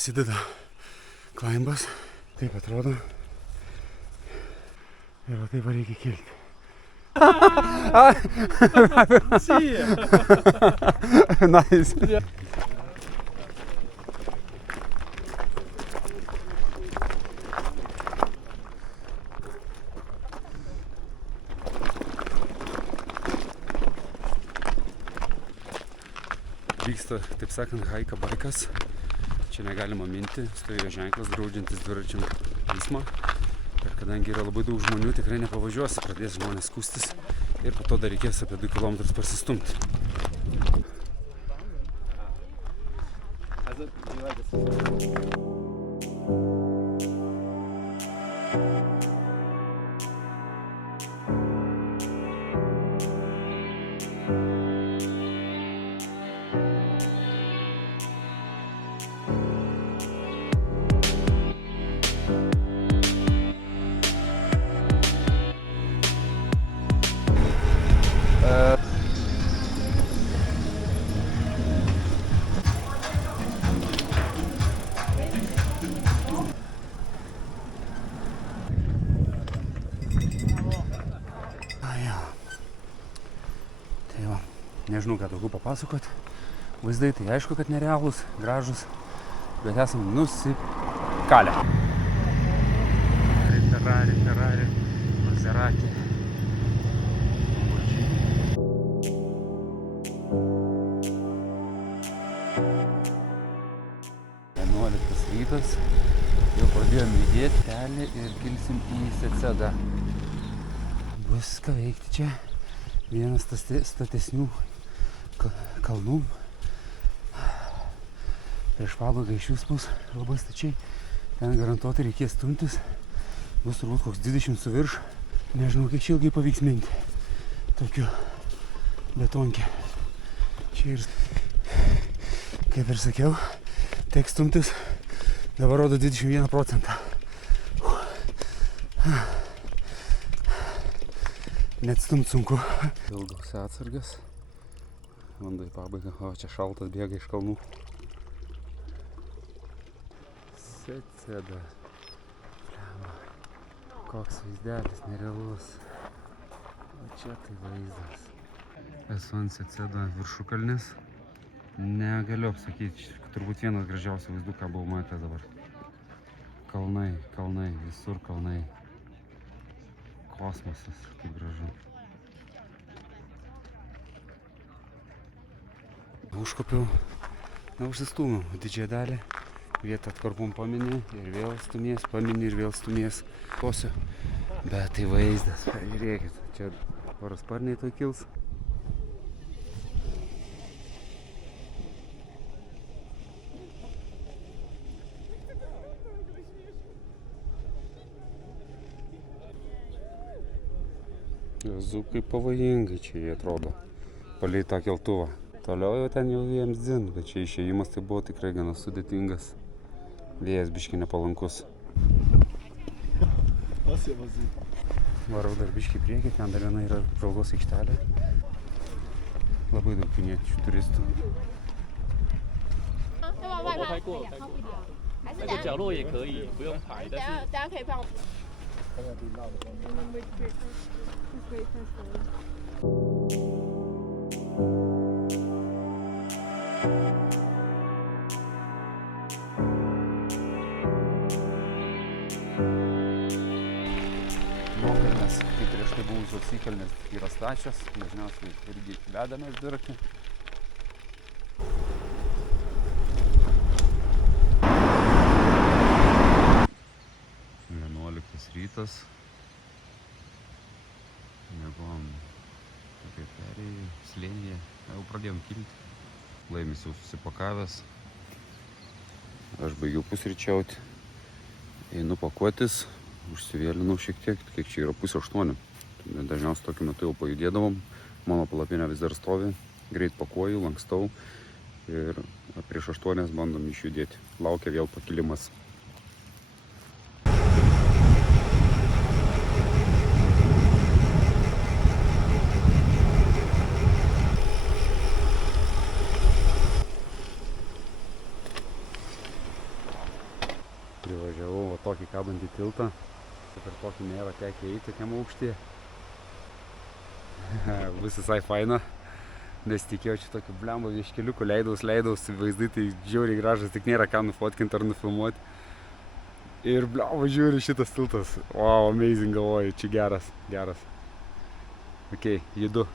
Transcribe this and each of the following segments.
prasideda klaimbas. Taip atrodo. Ir va taip reikia kilti. Nice. Vyksta, taip sakant, haika baikas. Čia negalima minti, stovėjo ženklas draudžiantis dviračiam eismą. Ir kadangi yra labai daug žmonių, tikrai nepavažiuos, pradės žmonės skųstis ir po to dar reikės apie 2 km parsistumti. Nežinau, ką daugiau papasakot. Vaizdai tai aišku, kad nerealūs, gražus, bet esam nusikalę. Ferrari, Maserati. 11 rytas. Jau pradėjom judėti kelią ir kilsim į Secedą. Bus ką veikti čia. Vienas statesnių kalnų. Prieš pabaigą išvis bus labai stačiai. Ten garantuotai reikės stumtis. Bus turbūt koks 20 su virš. Nežinau, kiek čia ilgai pavyks minti. Tokiu betonkė. Čia ir, kaip ir sakiau, teks stumtis. Dabar rodo 21%. Net stumt sunku. Ilgausi atsargas. Vandu į pabaigą. O, čia šaltas bėga iš kalnų. Seceda. Pliama. Koks vaizdelis nerealus. O čia tai vaizdas. Esu ant Secedo viršukalnės. Negaliu apsakyti. Turbūt vienas gražiausių vaizdų, ką buvau matęs dabar. Kalnai, visur kalnai. Kosmosas, kaip gražu. Užkopiau, užsistūmiau didžiąją dalį. Vietą atkarpom paminį ir vėl stumies, paminį ir vėl stumies. Kosiu. Bet tai vaizdas, žiūrėkit, čia parasparniai to kils. Jezu, kaip pavojingai čia jie atrodo, palei tą keltuvą. Toliau jau ten jau jiems dzin, bet čia išėjimas tai buvo tikrai gana sudėtingas. Vėjas biški nepalankus. Varau dar biški priekį, ten dar viena yra apžvalgos aikštelė. Labai daug kiniečių turistų. 那个角落也可以，不用排，但是大家可以帮我。 Nuokalnės, kaip prieš tai buvusios įkalnės, yra stačios, dažniausiai irgi vedame dviratį. Rytas. Nebuvom tokia perėjai, slėnyje, jau pradėjom kilti. Laimis jau susipakavęs. Aš baigiau pusryčiauti. Einu pakuotis, užsivėlinau šiek tiek, kiek čia yra 7:30. Dažniausiai tokiu metu jau pajudėdavom. Mano palapinė vis dar stovi. Greit pakuoju, lankstau ir prieš 8 bandom išjudėti. Laukia vėl pakilimas. tiltą. Per tokį nėra tekę eiti tokiam aukštyje. Bus visai faina. Nesitikėjau čia tokiu blemba vieškeliuku, leidaus, vaizdai tai žiauriai gražas, tik nėra ką nufotkinti ar nufilmuoti. Ir blemba žiūri šitas tiltas. Wow, amazing, galvoju, čia geras. Ok, judu.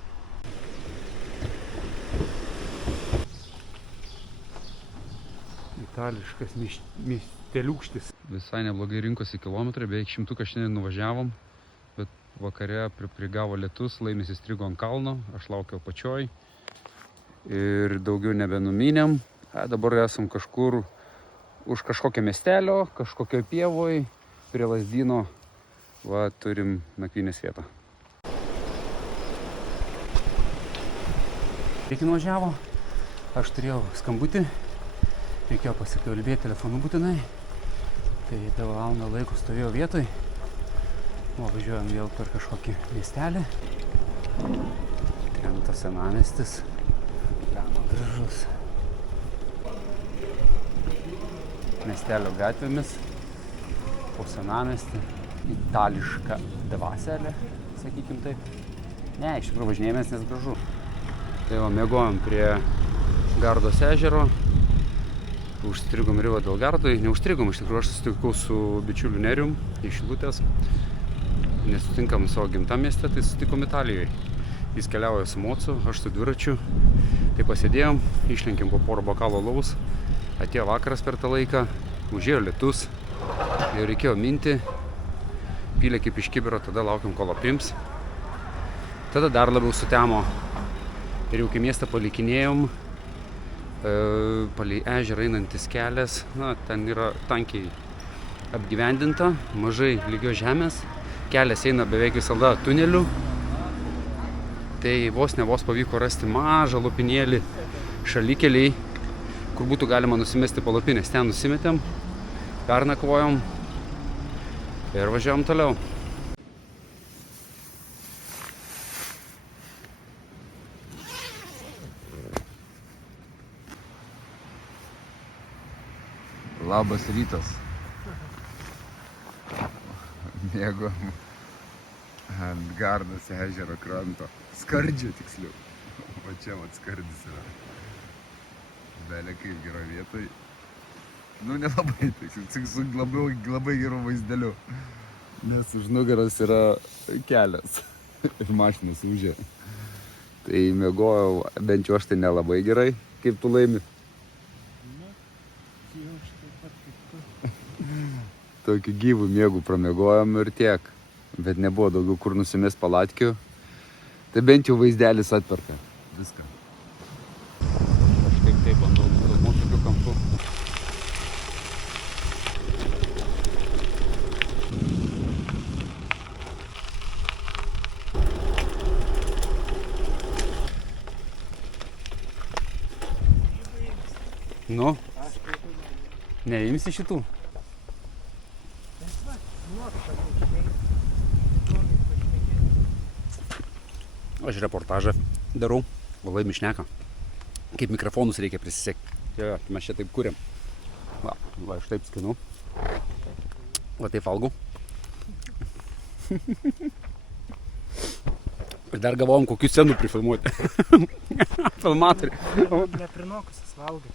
Itališkas miesteliūkštis. Visai neblogai rinkosi kilometrai, beveik 100 šiandien nuvažiavom, bet vakare prigavo lietus, Laimis įstrigo ant kalno, aš laukiau pačioj ir daugiau nebenumynėm. Dabar esam kažkur už kažkokio miestelio, kažkokio pievoj, prie Lazdyno, va, turim nakvynės vietą. Iki nuvažiavo, aš turėjau skambutį, reikėjo pasikalbėti telefonu būtinai, tai 2 valandą laiko stovėjau vietoj, o važiuojam vėl per kažkokį miestelį, Trento senamiestis, gražus. Miestelio gatvėmis, po senamiestį, itališka dvaselė, sakykim taip. Ne, iš tikrųjų važinėjomės, nes gražu. Tai va, mėgojom prie Gardos ežero, užstrigom Riva del Gardoj, neužstrigom, iš tikrųjų aš susitikau su bičiuliu Nerijum iš Šilutės, nesutinkam savo gimtam mieste, tai susitikom Italijoje. Jis keliauja su mocu, aš su dviračiu, tai pasėdėjom, išlenkėm po porą bokalo alaus, atėjo vakaras per tą laiką, užėjo lietus, jau reikėjo minti, pylė kaip iš kibiro, tada laukiam kol aprims, tada dar labiau sutemo. Ir jau kai miestą palikinėjom, palei ežerą einantis kelias, na, ten yra tankiai apgyvendinta, mažai lygios žemės, kelias eina beveik visada tuneliu, tai vos pavyko rasti mažą lopinėlį šalikeliai, kur būtų galima nusimesti palapinės. Ten nusimetėm, pernakvojom ir važiavom toliau. Labas rytas. Mėgom ant Gardos ežero kranto. Skardžio tiksliau. O čia vat skardis yra. Belė kaip geroj vietoj. Nu nelabai, tik su labai geru vaizdeliu. Nes už nugaros yra kelias. Ir mašinas užė. Tai mėgojau, bent jau aš tai nelabai gerai. Kaip tu Laimi? Tokiu gyvų miegų pramėgojom ir tiek, bet nebuvo daugiau kur nusimest palatkių, tai bent jau vaizdelis atperka viską. Kažkaip taip bandau nufilmuoti tokiu kampu. Nu, neimsi šitų? Aš reportažą darau, Laimi šneka, kaip mikrofonus reikia prisisekti. Jo, mes čia taip kuriam. Va, aš taip skinu. Va taip valgau. Ir dar galvojom, kokių scenų prifilmuoti. Filmatoriai. Neprinokusias valgai.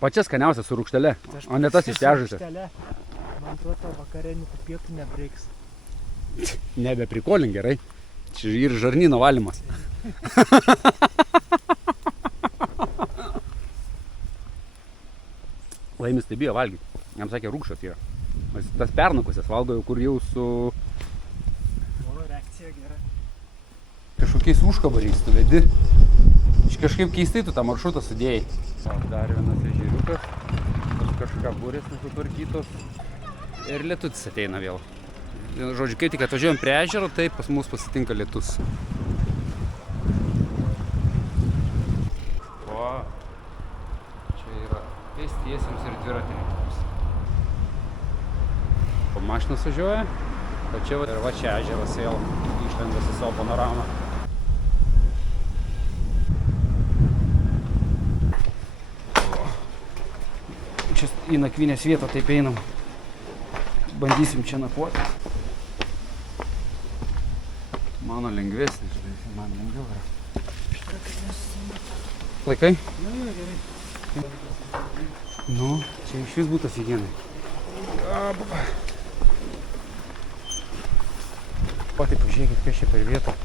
Pačias skaniausias su rūgštele, o ne tas ištežusias. Man atrodo, vakare pietų nebreiks. Nebeprikolink gerai. Čia ir žarnyno valymas. Laimis tai bijo valgyti. Jam sakė, rūgščios yra. Tas pernakusias valgo jau, kur jau su... O, reakcija gera. Kažkokiais užkabariais tu vedi. Kažkaip keistai tu tą maršrutą sudėjai. Dar vienas ežeriukas. Kažką būrės nesutvarkytos. Ir lietutis ateina vėl. Žodžiu, kai tik atvažiuojam prie ežero, tai pas mus pasitinka lietus. O, čia yra pėstiesiems ir dviratininkams. Po mašinas važiuoja, o čia ir va čia ežeras vėl išlenda su savo panoramą. Čia į nakvynės vietą taip einam. bandysim čia nakvoti. Mano lengvesnis, žinai, man lengviau yra. Laikai? Nu, čia iš vis būtų aфиgenai. Tai pažiūrėkit, kas čia per vietą.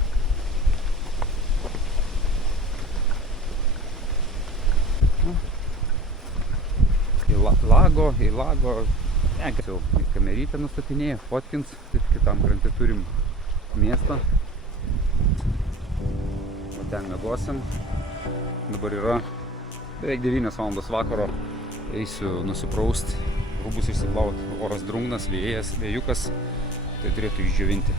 Į lago. Jau į kamerytę nustatinėja, fotkins. Kitam krante turim miestą. O ten miegosim. Dabar yra beveik 9 valandos vakaro. Eisiu nusipraust, rūbus išsiplaut. Oras drungnas, vėjukas. Tai turėtų išdžiovinti.